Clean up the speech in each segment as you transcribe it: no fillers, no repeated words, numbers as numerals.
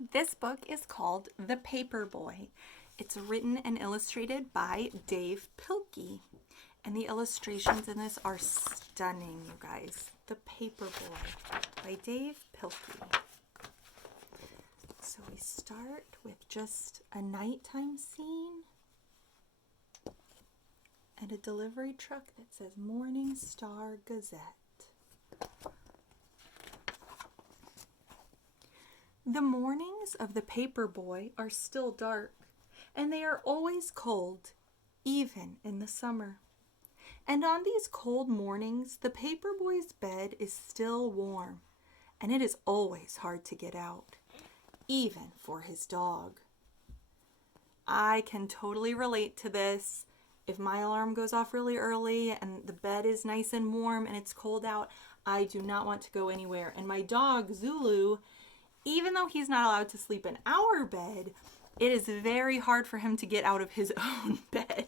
This book is called The Paperboy. It's written and illustrated by Dav Pilkey. And the illustrations in this are stunning, you guys. The Paperboy by Dav Pilkey. So we start with just a nighttime scene and a delivery truck that says Morning Star Gazette. The mornings of the Paperboy are still dark, and they are always cold, even in the summer. And on these cold mornings, the Paperboy's bed is still warm, and it is always hard to get out, even for his dog. I can totally relate to this. If my alarm goes off really early and the bed is nice and warm and it's cold out, I do not want to go anywhere. And my dog, Zulu, even though he's not allowed to sleep in our bed, it is very hard for him to get out of his own bed.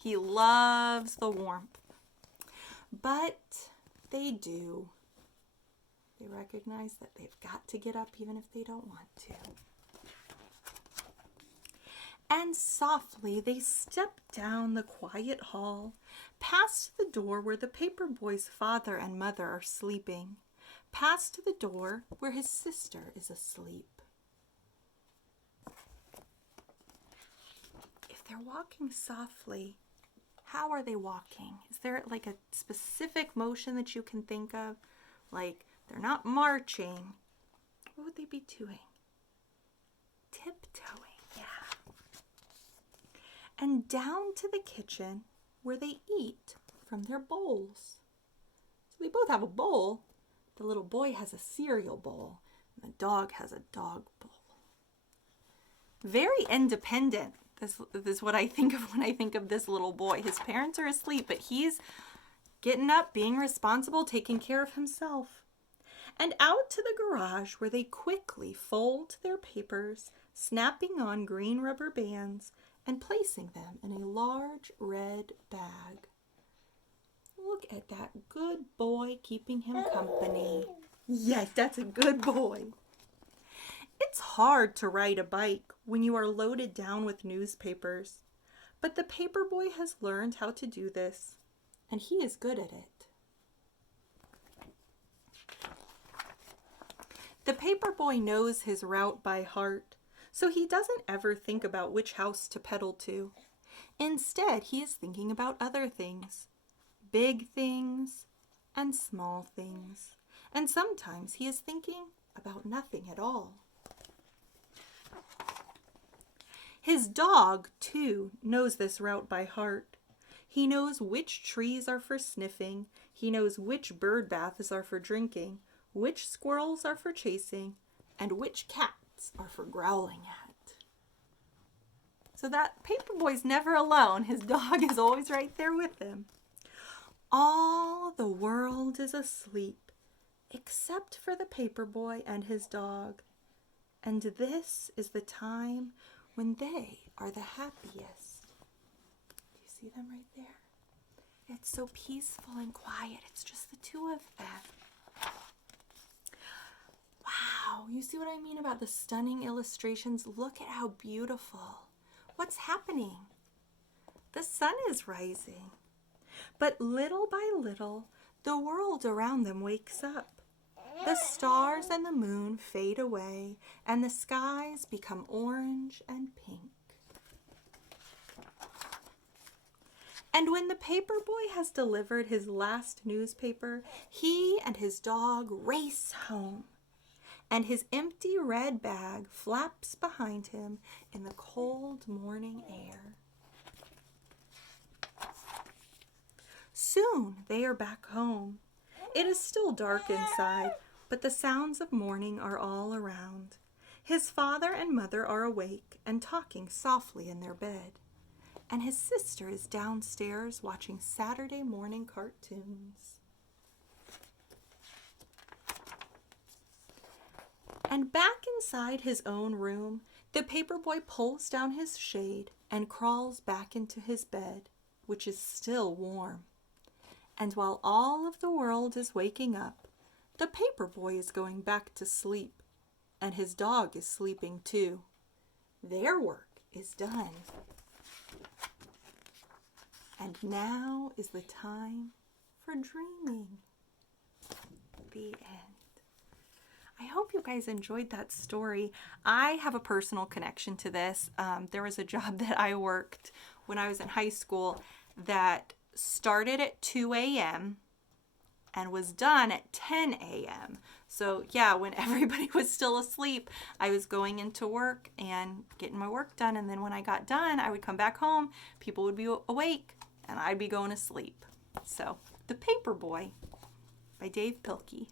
He loves the warmth. But they do. They recognize that they've got to get up even if they don't want to. And softly they step down the quiet hall, past the door where the Paperboy's father and mother are sleeping, past the door where his sister is asleep. If they're walking softly, how are they walking? Is there like a specific motion that you can think of? Like they're not marching. What would they be doing? Tiptoeing, yeah. And down to the kitchen where they eat from their bowls. So they both have a bowl. The little boy has a cereal bowl, and the dog has a dog bowl. Very independent. This is what I think of when I think of this little boy. His parents are asleep, but he's getting up, being responsible, taking care of himself. And out to the garage where they quickly fold their papers, snapping on green rubber bands and placing them in a large red bag. Look at that good boy keeping him company. Yes, that's a good boy. It's hard to ride a bike when you are loaded down with newspapers, but the Paperboy has learned how to do this, and he is good at it. The Paperboy knows his route by heart, so he doesn't ever think about which house to pedal to. Instead, he is thinking about other things. Big things and small things. And sometimes he is thinking about nothing at all. His dog, too, knows this route by heart. He knows which trees are for sniffing. He knows which bird baths are for drinking, which squirrels are for chasing, and which cats are for growling at. So that Paperboy's never alone. His dog is always right there with him. All the world is asleep, except for the Paperboy and his dog. And this is the time when they are the happiest. Do you see them right there? It's so peaceful and quiet. It's just the two of them. Wow, you see what I mean about the stunning illustrations? Look at how beautiful. What's happening? The sun is rising. But little by little, the world around them wakes up. The stars and the moon fade away, and the skies become orange and pink. And when the Paperboy has delivered his last newspaper, he and his dog race home, and his empty red bag flaps behind him in the cold morning air. Soon they are back home. It is still dark inside, but the sounds of morning are all around. His father and mother are awake and talking softly in their bed, and his sister is downstairs watching Saturday morning cartoons. And back inside his own room, the Paperboy pulls down his shade and crawls back into his bed, which is still warm. And while all of the world is waking up, the Paperboy is going back to sleep. and his dog is sleeping too. Their work is done. And now is the time for dreaming. The end. I hope you guys enjoyed that story. I have a personal connection to this. There was a job that I worked when I was in high school that started at 2 a.m. and was done at 10 a.m. So yeah, when everybody was still asleep, I was going into work and getting my work done. And then when I got done, I would come back home, people would be awake, and I'd be going to sleep. So, The Paperboy by Dav Pilkey.